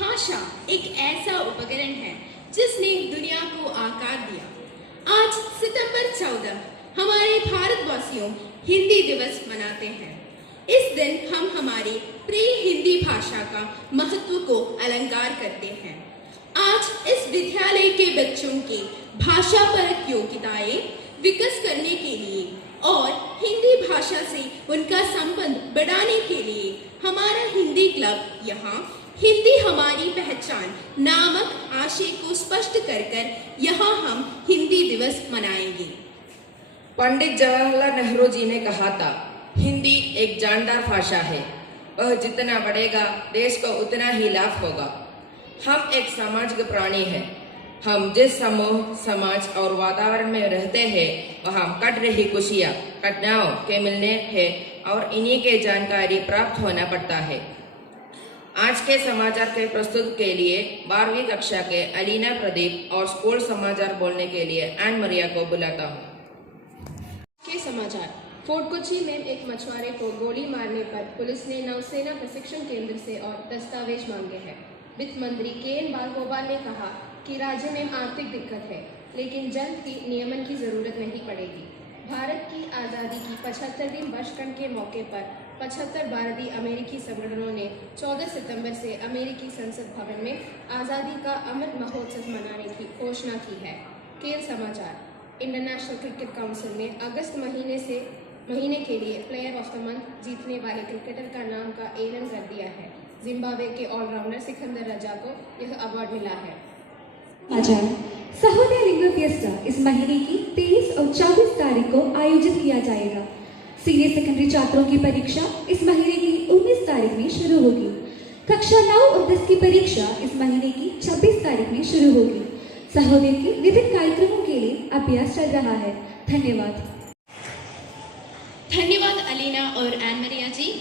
भाषा एक ऐसा उपकरण है जिसने दुनिया को आकार दिया। आज सितंबर 14 हमारे भारतवासियों हिंदी दिवस मनाते हैं। इस दिन हम हमारी प्रिय हिंदी भाषा का महत्व को अलंकार करते हैं। आज इस विद्यालय के बच्चों के भाषा पर योग्यताएं विकसित करने के लिए और हिंदी भाषा से उनका संबंध बढ़ाने के लिए हमारा हिंदी क्लब यहाँ हिंदी हमारी पहचान नामक आशय को स्पष्ट कर यहाँ हम हिंदी दिवस मनाएंगे। पंडित जवाहरलाल नेहरू जी ने कहा था, हिंदी एक जानदार भाषा है, वह जितना बढ़ेगा देश को उतना ही लाभ होगा। हम एक सामाजिक प्राणी हैं। हम जिस समूह, समाज और वातावरण में रहते हैं वहाँ कट रही खुशियाँ घटनाओं के मिलने हैं और इन्हीं के जानकारी प्राप्त होना पड़ता है। आज के समाचार के प्रस्तुत के लिए 12वीं कक्षा के अलीना प्रदीप और स्कूल समाचार बोलने के लिए एन मरिया को बुलाता हूँ। के समाचार। फोर्ट कोच्चि में एक मछुआरे को गोली मारने पर पुलिस ने नौसेना प्रशिक्षण केंद्र से और दस्तावेज मांगे हैं। वित्त मंत्री के.एन. बालगोपाल ने कहा कि राज्य में आर्थिक दिक्कत है, लेकिन जल्द ही नियमन की जरूरत नहीं पड़ेगी। भारत की आज़ादी की 75 दिन वर्षगांठ के मौके पर 75 भारतीय अमेरिकी संगठनों ने 14 सितंबर से अमेरिकी संसद भवन में आज़ादी का अमृत महोत्सव मनाने की घोषणा की है। खेल समाचार। इंटरनेशनल क्रिकेट काउंसिल ने अगस्त महीने के लिए प्लेयर ऑफ द मंथ जीतने वाले क्रिकेटर का नाम का ऐलान कर दिया है। जिम्बाब्वे के ऑलराउंडर सिकंदर रजा को यह अवार्ड मिला है। सहोदय लिंगा फिएस्टा इस महीने की 23 और 24 तारीख को आयोजित किया जाएगा। सीनियर सेकेंडरी छात्रों की परीक्षा इस महीने की 19 तारीख में शुरू होगी। कक्षा 9 और 10 की परीक्षा इस महीने की 26 तारीख में शुरू होगी। सहोदय के विभिन्न कार्यक्रमों के लिए अभ्यास चल रहा है। धन्यवाद। धन्यवाद अलीना और एन मरिया जी।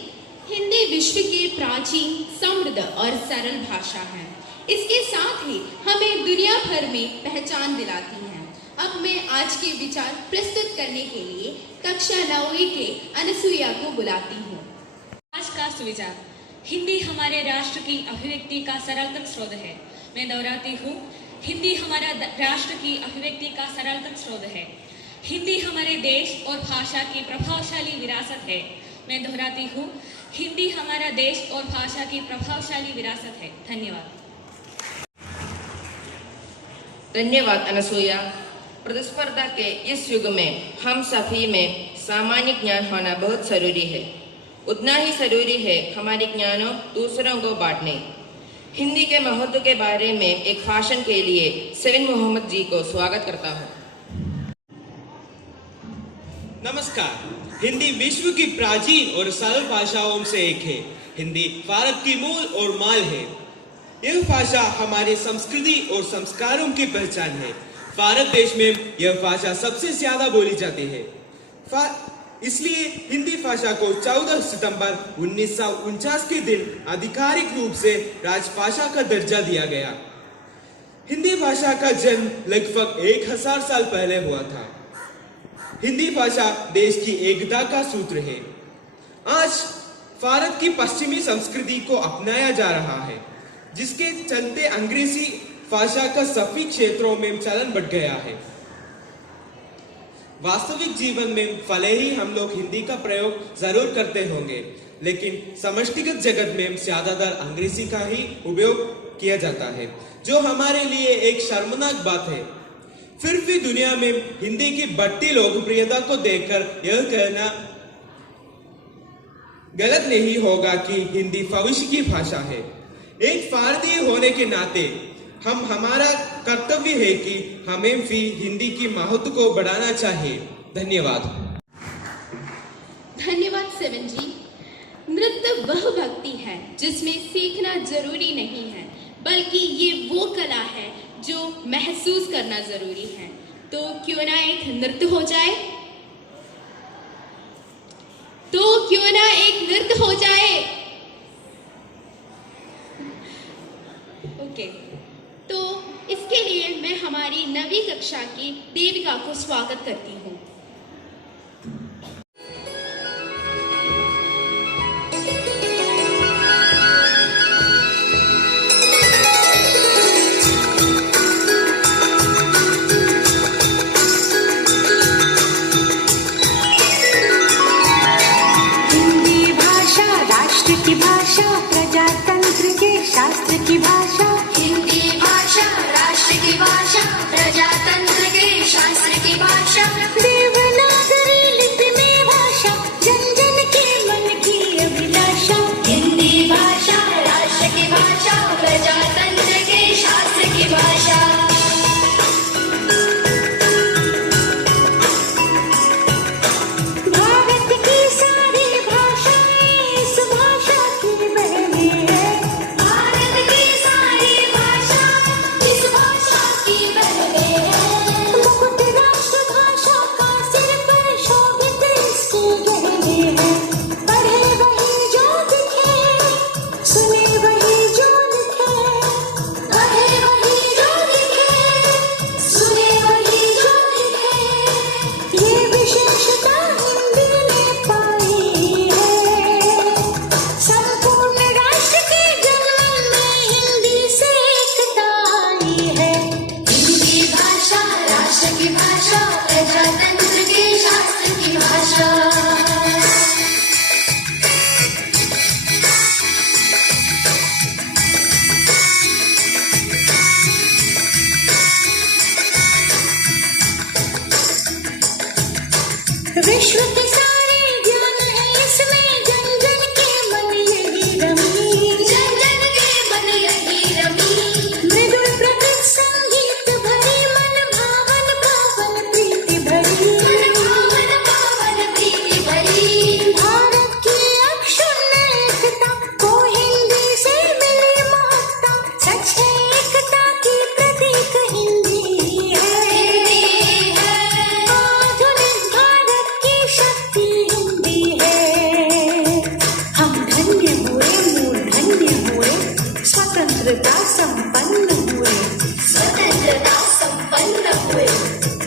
हिंदी विश्व की प्राचीन, समृद्ध और सरल भाषा है। इसके साथ ही हमें दुनिया भर में पहचान दिलाती है। अब मैं आज के विचार प्रस्तुत करने के लिए कक्षा 9वीं के अनसुईया को बुलाती हूँ। आज का सुविचार। हिंदी हमारे राष्ट्र की अभिव्यक्ति का सरलतम स्रोत है। मैं दोहराती हूँ, हिंदी हमारा राष्ट्र की अभिव्यक्ति का सरलतम स्रोत है। हिंदी हमारे देश और भाषा की प्रभावशाली विरासत है। मैं दोहराती हूँ, हिंदी हमारा देश और भाषा की प्रभावशाली विरासत है। धन्यवाद। धन्यवाद अनसुईया। प्रतिस्पर्धा के इस युग में हम सभी में सामान्य ज्ञान होना बहुत जरूरी है। उतना ही जरूरी है हमारे ज्ञानों दूसरों को बांटने। हिंदी के महत्व के बारे में एक भाषण के लिए सेविन मोहम्मद जी को स्वागत करता हूँ। नमस्कार। हिंदी विश्व की प्राचीन और सरल भाषाओं से एक है। हिंदी भारत की मूल और माल है। यह भाषा हमारे संस्कृति और संस्कारों की पहचान है। भारत देश में यह भाषा सबसे ज्यादा बोली जाती है। इसलिए हिंदी भाषा को 14 सितंबर 1949 के दिन आधिकारिक रूप से राजभाषा का दर्जा दिया गया। हिंदी भाषा का जन्म लगभग 1000 साल पहले हुआ था। हिंदी भाषा देश की एकता का सूत्र है। आज भारत की पश्चिमी संस्कृति को अपनाया जा रहा है, जिसके चलते अंग्रेजी भाषा का सभी क्षेत्रों में चलन बढ़ गया है। वास्तविक जीवन में भले ही हम लोग हिंदी का प्रयोग जरूर करते होंगे, लेकिन समष्टिगत जगत में ज्यादातर अंग्रेजी का ही उपयोग किया जाता है, जो हमारे लिए एक शर्मनाक बात है। फिर भी दुनिया में हिंदी की बढ़ती लोकप्रियता को देखकर यह कहना गलत नहीं होगा कि हिंदी भविष्य की भाषा है। एक भारतीय होने के नाते हमारा कर्तव्य है कि हमें भी हिंदी की महत्व को बढ़ाना चाहिए। धन्यवाद। धन्यवाद सेवन जी। नृत्य वह भक्ति है जिसमें सीखना जरूरी नहीं है, बल्कि ये वो कला है जो महसूस करना जरूरी है। तो क्यों ना एक नृत्य हो जाए। ओके, तो इसके लिए मैं हमारी 9वीं कक्षा की देविका को स्वागत करती हूँ। शास्त्र की भाषा, हिंदी भाषा राष्ट्र की भाषा, प्रजातंत्र के शास्त्र की भाषा, देवनागरी लिपि में भाषा, जन जन के मन की अभिलाषा। हिंदी भाषा राष्ट्र की भाषा, प्रजातंत्र के शास्त्र की भाषा। भारत की सारी भाषाएं इस भाषा की बहने हैं। भारत की सारी भाषा इस भाषा की बहने हैं। मुकुट राष्ट्र भाषा का सिर पर शोभित इसके गहने हैं। पढ़े वही जो दिखे, सुने वही जो लिखे, पढ़े वही जो लिखे, सुने वही जो लिखे। ये विशेषता हिंदी ने पाई है। संपूर्ण राष्ट्र के जन्म में हिंदी से एकता आई है। हिंदी भाषा राष्ट्र की भाषा, प्रजातंत्र के शास्त्र की भाषा। विश्व के सारे ज्ञान है इसमें, जन जन के मन यही रमी। जन जन के मन यही रमी। मृदुल प्रकृत संगीत भरी, मन भावन पावन प्रीति भरी। मन भावन पावन प्रीति भरी। भारत की अक्षुण्ण एकता को हिंदी से मिली महत्ता। सच है एकता की प्रतीक हिंदी है। हिंदी है आधुनिक भारत की शक्ति हिंदी है। हम धन्य हुए, मूल धन्य हुए, स्वतंत्रता संपन्न हुए। स्वतंत्रता संपन्न हुए।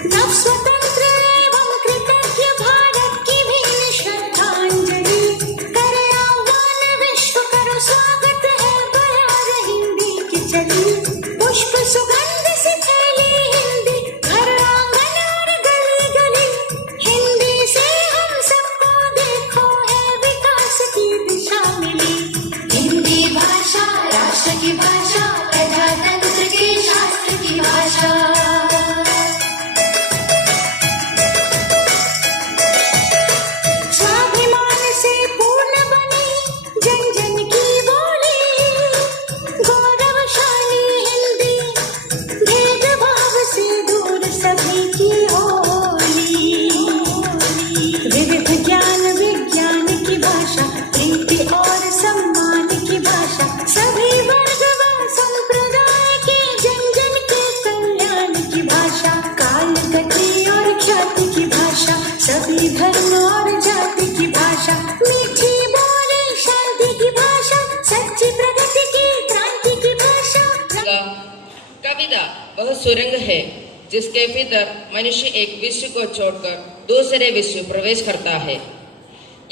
नव स्वतंत्र एवं कृतज्ञ भारत की भीम श्रद्धांजलि। करे आह्वान विश्व करो स्वागत है, बहार हिंदी की चली। पुष्प सुगंध से फैली हिंदी, घर आंगन और गली गली। हिंदी से हम सबको देखो है विकास की दिशा मिली। हिंदी भाषा राष्ट्र की भाषा, प्रजातंत्र के शास्त्र की भाषा। स्वाभिमान से पूर्ण बनी जन जन की बोली। गौरवशाली हिंदी, भेदभाव से दूर सभी की होली। विविध ज्ञान विज्ञान की भाषा, प्रीति और सम्मान की भाषा। सभी वर्ग व संप्रदाय के जन जन के कल्याण की भाषा। काल गति और ख्याति की भाषा, सभी धर्म और जाति की भाषा। मीठी बोली शांति की भाषा, सच्ची प्रगति की क्रांति की भाषा। कविता वह सुरंग है जिसके भीतर मनुष्य एक विश्व को छोड़कर दूसरे विश्व प्रवेश करता है।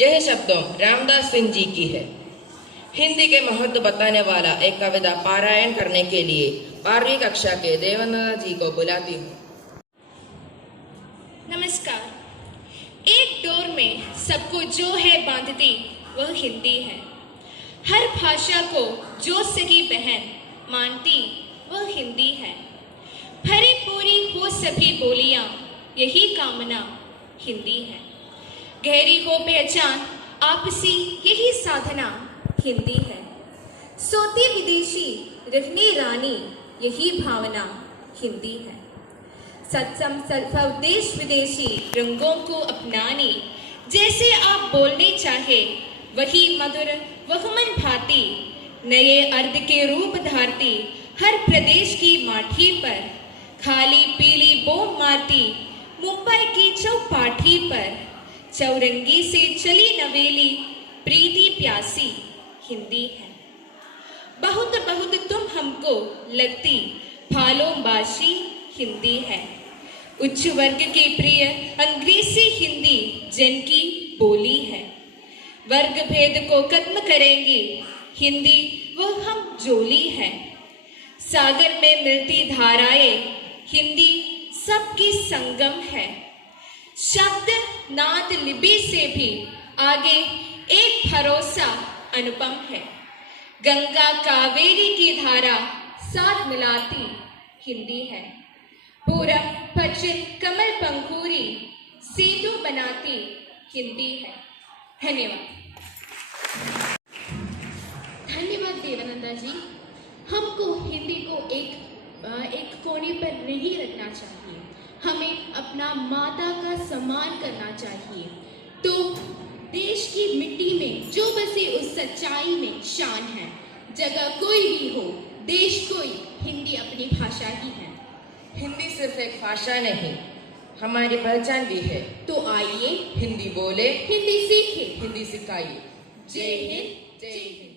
यह शब्दों रामदास सिंह जी की है। हिंदी के महत्व बताने वाला एक कविता पारायण करने के लिए 12वीं कक्षा के देवेंद्र जी को बुलाती हूँ। नमस्कार। एक डोर में सबको जो है बांधती वह हिंदी है। हर भाषा को जो सगी बहन मानती वह हिंदी है। भरी पूरी हो सभी बोलियां, यही कामना हिंदी है। गहरी हो पहचान आपसी, यही साधना हिंदी है। सोती विदेशी रहने रानी, यही भावना हिंदी है। सत्सम सर्वदेश विदेशी रंगों को अपनाने, जैसे आप बोलने चाहे वही मधुर वह मन भाती। नए अर्ध के रूप धारती, हर प्रदेश की माठी पर खाली पीली बोम मारती। मुंबई की चौपाटी पर चौरंगी से चली नवेली, प्रीति प्यासी हिंदी है। बहुत बहुत तुम हमको लगती फालों बाशी हिंदी है। उच्च वर्ग के प्रिय अंग्रेजी हिंदी जिनकी बोली है। वर्ग भेद को खत्म करेंगी हिंदी वो हम जोली है। सागर में मिलती धाराएं हिंदी सबकी संगम है। शब्द नाद लिपि से भी आगे एक भरोसा अनुपम है। गंगा कावेरी की धारा साथ मिलाती हिंदी है। पूरब पश्चिम कमल पंखुरी सेतु बनाती हिंदी है। धन्यवाद। धन्यवाद देवानंदा जी। हमको हिंदी को एक कोने पर नहीं रखना चाहिए, हमें अपना माता का सम्मान करना चाहिए। तो देश की मिट्टी में जो बसे उस सच्चाई में शान है। जगह कोई भी हो, देश कोई, हिंदी अपनी भाषा ही है। हिंदी सिर्फ एक भाषा नहीं, हमारी पहचान भी है। तो आइए हिंदी बोले, हिंदी सीखे, हिंदी सिखाइए। जय हिंद, जय हिंद।